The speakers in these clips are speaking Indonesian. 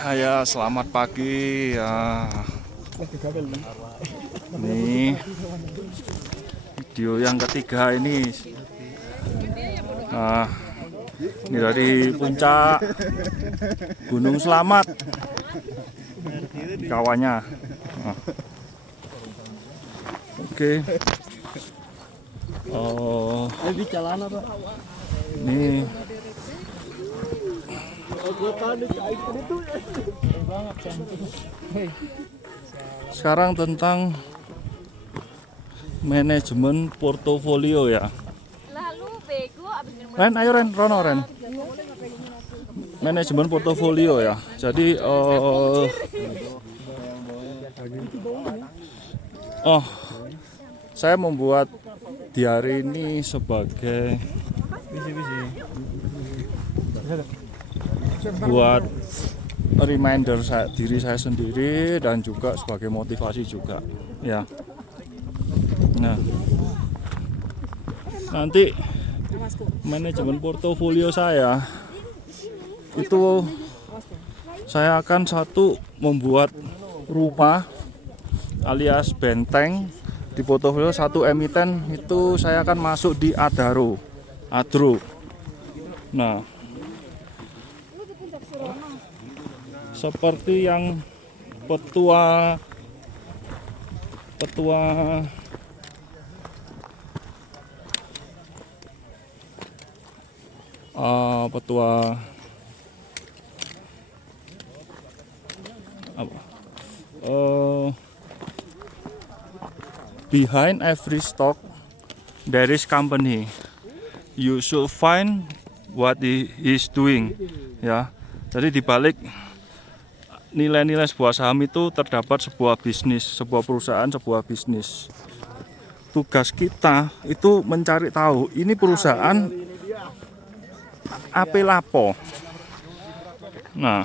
Ya, selamat pagi ya. Nih video yang ketiga ini. Nah, ini dari puncak Gunung Selamat kawannya. Nah. Oke. Ini sekarang tentang manajemen portofolio ya. Ren, ayo Ren, Rono Ren. Manajemen portofolio ya. Jadi saya membuat diary ini sebagai buat reminder diri saya sendiri dan juga sebagai motivasi juga ya. Nah, nanti manajemen portofolio saya itu saya akan membuat rumah alias benteng di portofolio, satu emiten itu saya akan masuk di Adaro. Nah, seperti yang petua behind every stock there is company. You should find what he is doing ya. Jadi di balik nilai-nilai sebuah saham itu terdapat sebuah bisnis, sebuah perusahaan, sebuah bisnis. Tugas kita itu mencari tahu ini perusahaan apa lapo. Nah,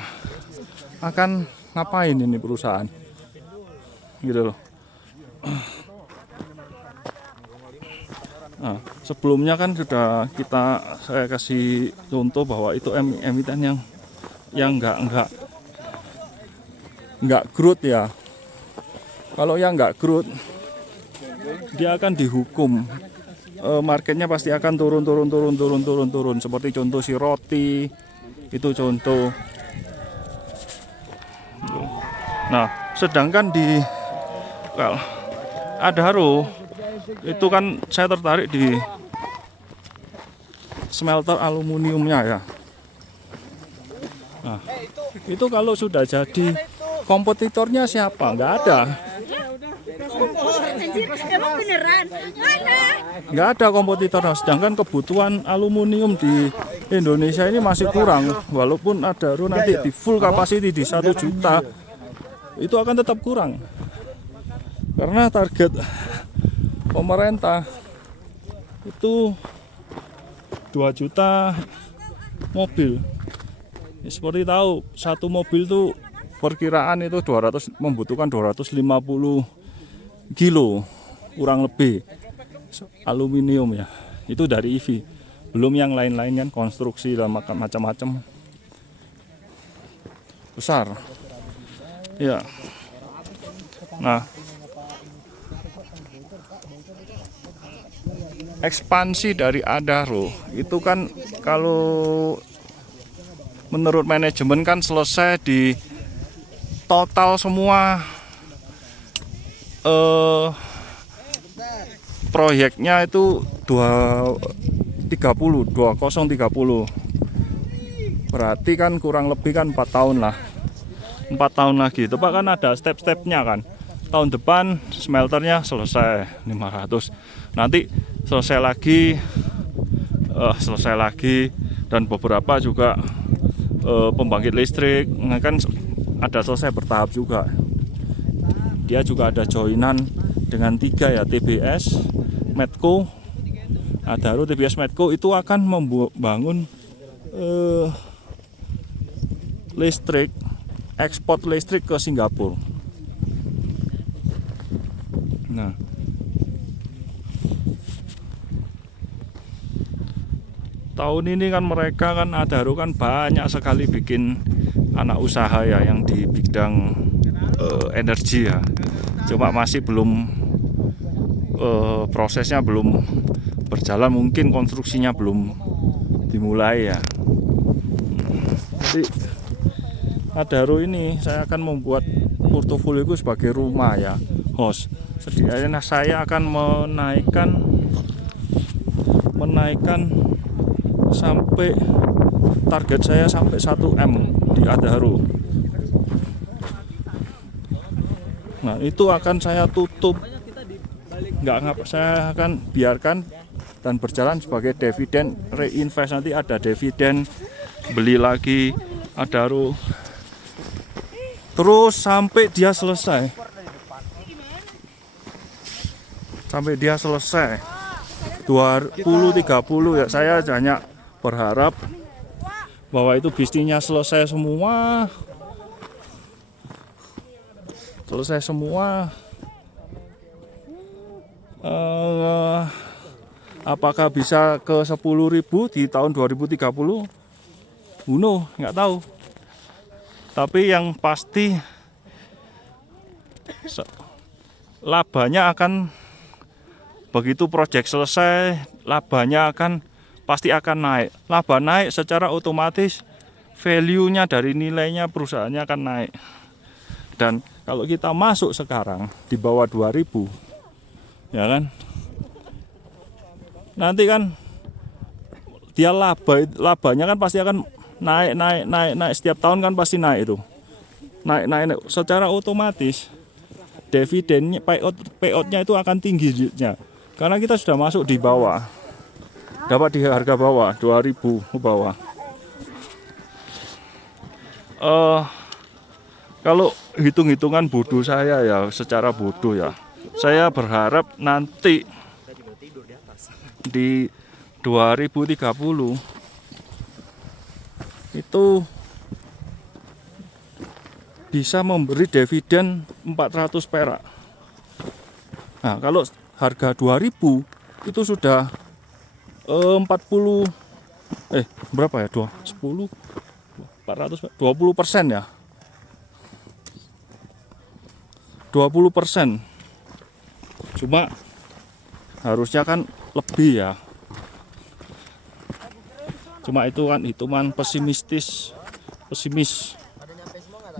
akan ngapain ini perusahaan? Gitu loh. Nah, sebelumnya kan sudah saya kasih contoh bahwa itu emiten yang enggak growth ya. Kalau yang enggak growth dia akan dihukum. Marketnya pasti akan turun. Seperti contoh si roti itu contoh. Nah, sedangkan di Adaro itu kan saya tertarik di smelter aluminiumnya ya. Nah, itu kalau sudah jadi kompetitornya siapa? Nggak ada. Nggak ada kompetitornya. Sedangkan kebutuhan aluminium di Indonesia ini masih kurang. Walaupun Adaro nanti di full capacity di 1 juta, itu akan tetap kurang. Karena target pemerintah itu 2 juta mobil. Seperti tahu, satu mobil itu perkiraan itu membutuhkan 250 kilo kurang lebih aluminium ya. Itu dari EV. Belum yang lain-lainnya, konstruksi dan macam-macam besar. Ya. Nah, ekspansi dari Adaro itu kan kalau menurut manajemen kan selesai di total semua proyeknya itu 2030. Berarti kan kurang lebih kan 4 tahun lah. 4 tahun lagi. Itu Pak kan ada step-stepnya kan. Tahun depan smelternya selesai 500. Nanti selesai lagi dan beberapa juga pembangkit listrik kan ada selesai bertahap juga. Dia juga ada joinan dengan 3 ya, TBS, Medco, Adaro, TBS, Medco itu akan membangun listrik, ekspor listrik ke Singapura. Nah, tahun ini kan mereka kan Adaro kan banyak sekali bikin anak usaha ya yang di bidang energi ya. Cuma masih belum prosesnya belum berjalan, mungkin konstruksinya belum dimulai ya. Jadi Adaro ini saya akan membuat portofolio itu sebagai rumah ya, host. Setidaknya saya akan menaikkan sampai target saya sampai 1M di Adaro. Nah, itu akan saya tutup. Saya akan biarkan dan berjalan sebagai dividen reinvest. Nanti ada dividen, beli lagi Adaro terus sampai dia selesai. Sampai dia selesai 2030 ya. Saya hanya berharap bahwa itu bisnisnya selesai semua. Apakah bisa ke 10.000 di tahun 2030? Nggak tahu. Tapi yang pasti labanya akan, begitu proyek selesai, labanya pasti akan naik. Laba naik secara otomatis value-nya dari nilainya perusahaannya akan naik. Dan kalau kita masuk sekarang di bawah 2.000, ya kan, nanti kan dia labanya kan pasti akan naik setiap tahun, kan pasti naik itu. Naik secara otomatis dividennya, payout-nya itu akan tinggi karena kita sudah masuk di bawah, dapat di harga bawah 2.000 ke bawah. Kalau hitung-hitungan bodoh saya ya, secara bodoh ya, saya berharap nanti di 2030 itu bisa memberi dividen 400 perak. Nah, kalau harga 2.000 itu sudah 40 ya, 20% ya, 20%. Cuma harusnya kan lebih ya. Cuma itu kan hitungan pesimis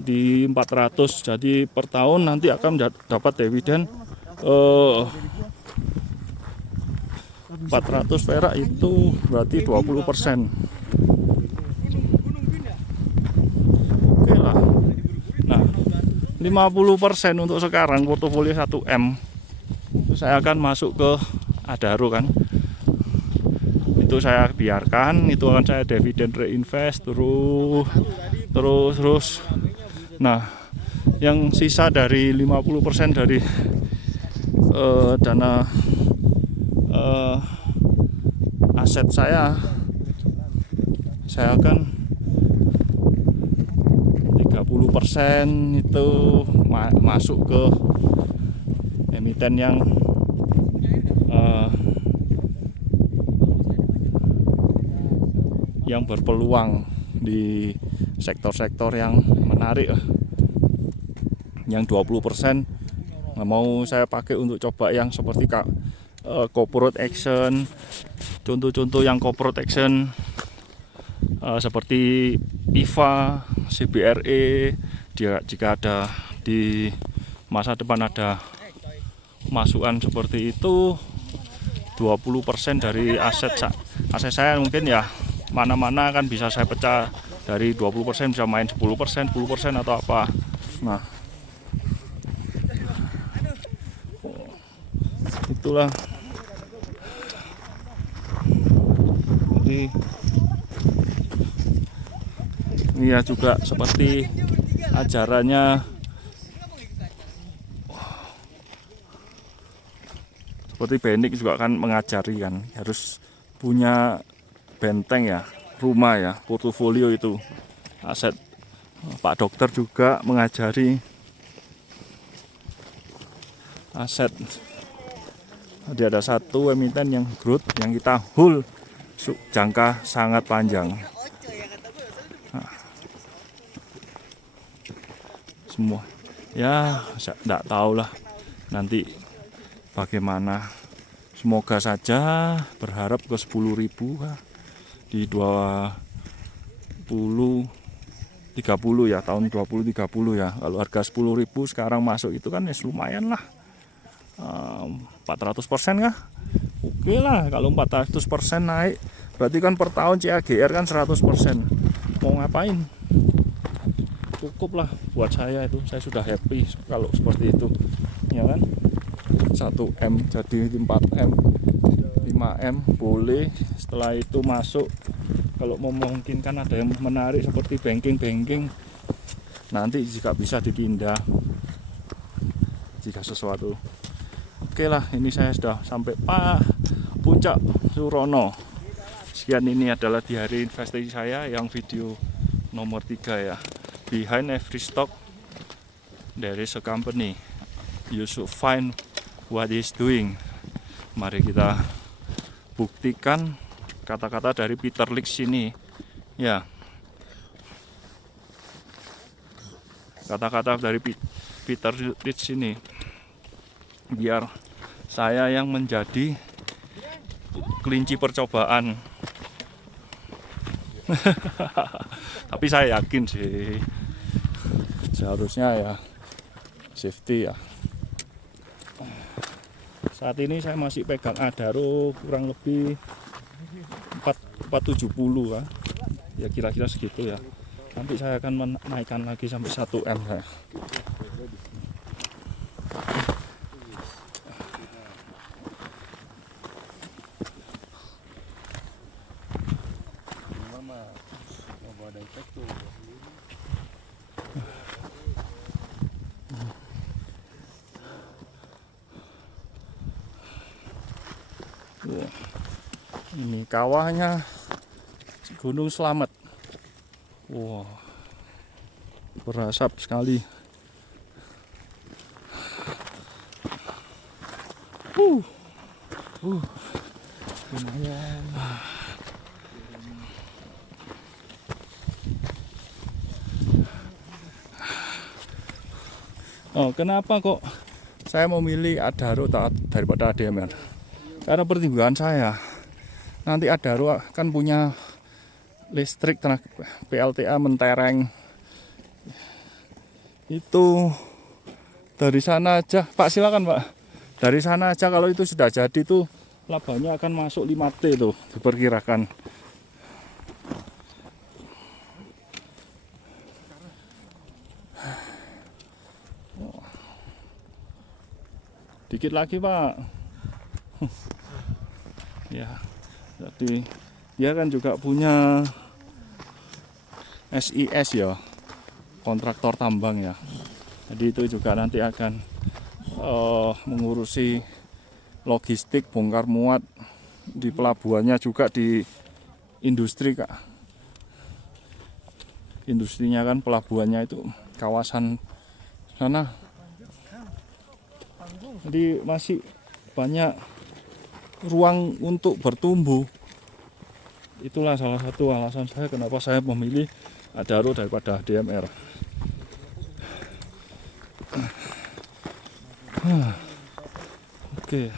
di 400. Jadi per tahun nanti akan dapat dividen 400 perak, itu berarti 20%. Oke lah. Nah, 50% untuk sekarang portofolio 1M. Saya akan masuk ke Adaro kan. Itu saya biarkan, itu akan saya dividen reinvest terus. Nah, yang sisa dari 50% dari dana aset saya akan 30% itu masuk ke emiten yang berpeluang di sektor-sektor yang menarik. Yang 20% mau saya pakai untuk coba yang seperti corporate action. Contoh-contoh yang corporate action seperti IFA, CBRE. Jika ada di masa depan ada masukan seperti itu, 20% dari aset saya mungkin ya, mana-mana kan bisa saya pecah dari 20%, bisa main 10% atau apa. Nah, itulah. Jadi ini ya juga seperti ajarannya, seperti Benik juga kan mengajari kan, harus punya benteng ya, rumah ya, portofolio itu aset. Pak Dokter juga mengajari aset. Jadi ada satu emiten yang growth, yang kita hold jangka sangat panjang. Nah, semua. Ya, saya enggak tahu lah nanti bagaimana. Semoga saja, berharap ke 10.000 di 2030 ya, tahun 2030 ya. Kalau harga 10.000 sekarang masuk itu kan ya lumayan lah. 400% kah? Oke lah, kalau 400% naik berarti kan per tahun CAGR kan 100%. Mau ngapain? Cukup lah buat saya itu, saya sudah happy kalau seperti itu, ya kan? 1M jadi 4M, 5M boleh. Setelah itu masuk, kalau memungkinkan ada yang menarik seperti banking, nanti jika bisa dipindah jika sesuatu. Oke lah, ini saya sudah sampai Puncak Surono. Sekian, ini adalah di hari investasi saya yang video nomor 3 ya. Behind every stock there is a company. You should find what is doing. Mari kita buktikan kata-kata dari Peter Lynch ini ya. Kata-kata dari Peter Lynch ini biar saya yang menjadi kelinci percobaan. Tapi saya yakin sih seharusnya ya safety ya. Saat ini saya masih pegang Adaro kurang lebih 470 kan. Ya kira-kira segitu ya. Nanti saya akan menaikkan lagi sampai 1M saya. Ini kawahnya Gunung Slamet. Wow, berasap sekali. Lumayan. Oh, kenapa kok saya memilih Adaro daripada ADMR? Karena pertimbangan saya, nanti Adaro kan punya listrik tenaga PLTA mentereng. Itu dari sana aja, Pak, silakan Pak. Dari sana aja kalau itu sudah jadi tuh labanya akan masuk 5T tuh diperkirakan. Dikit lagi Pak. Ya, jadi dia kan juga punya SIS ya, kontraktor tambang ya. Jadi itu juga nanti akan mengurusi logistik bongkar muat di pelabuhannya, juga di industri Kak. Industrinya kan pelabuhannya itu kawasan sana. Jadi masih banyak ruang untuk bertumbuh. Itulah salah satu alasan saya kenapa saya memilih Adaro daripada DMR. Oke.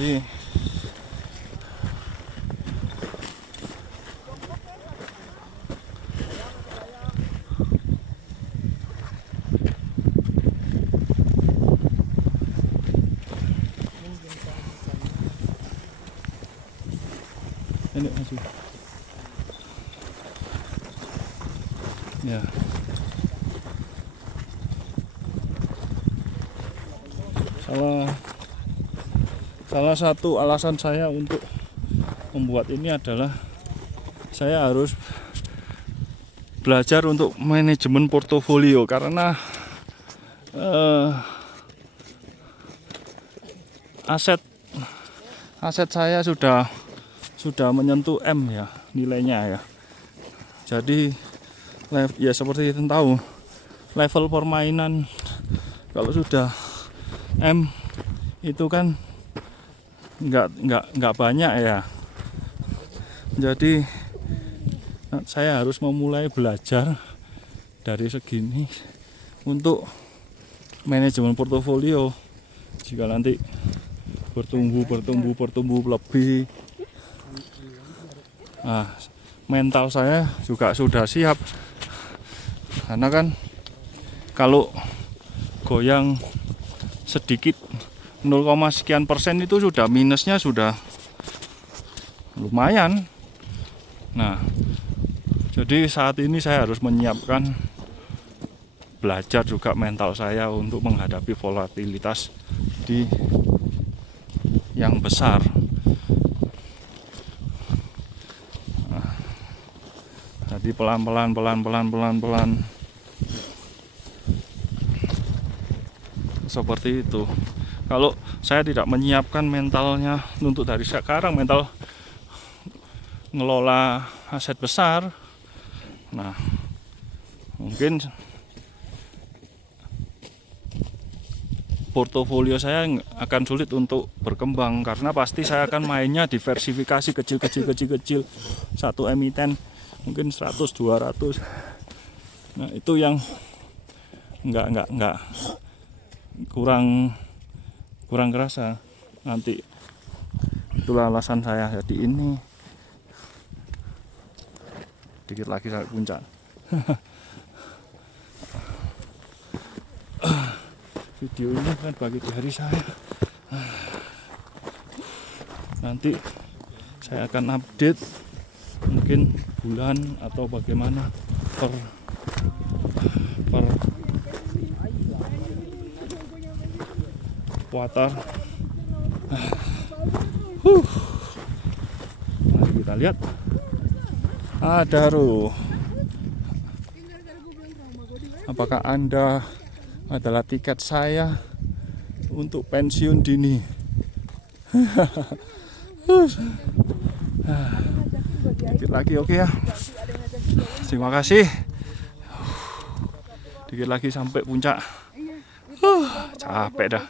Di ini masih ya. Salah satu alasan saya untuk membuat ini adalah saya harus belajar untuk manajemen portofolio, karena aset saya sudah menyentuh M ya nilainya ya. Jadi ya seperti itu tahu, level permainan Kalau sudah M itu kan nggak banyak ya. Jadi saya harus memulai belajar dari segini untuk manajemen portofolio. Jika nanti bertumbuh lebih, nah, mental saya juga sudah siap. Karena kan kalau goyang sedikit 0, sekian persen itu sudah minusnya sudah lumayan. Nah, jadi saat ini saya harus menyiapkan, belajar juga mental saya untuk menghadapi volatilitas di yang besar. Nah, jadi pelan-pelan seperti itu. Kalau saya tidak menyiapkan mentalnya untuk dari sekarang, mental ngelola aset besar, nah mungkin portofolio saya akan sulit untuk berkembang, karena pasti saya akan mainnya diversifikasi kecil, satu emiten mungkin 100-200. Nah, itu yang enggak kurang kerasa nanti. Itulah alasan saya jadi ini dikit lagi sampai puncak. Video ini kan bagi di hari saya. Nanti saya akan update mungkin bulan atau bagaimana per kuartal. Mari kita lihat. Daru, apakah Anda adalah tiket saya untuk pensiun dini? Dikit lagi, oke ya. Terima kasih. Dikit lagi sampai puncak. Capek dah.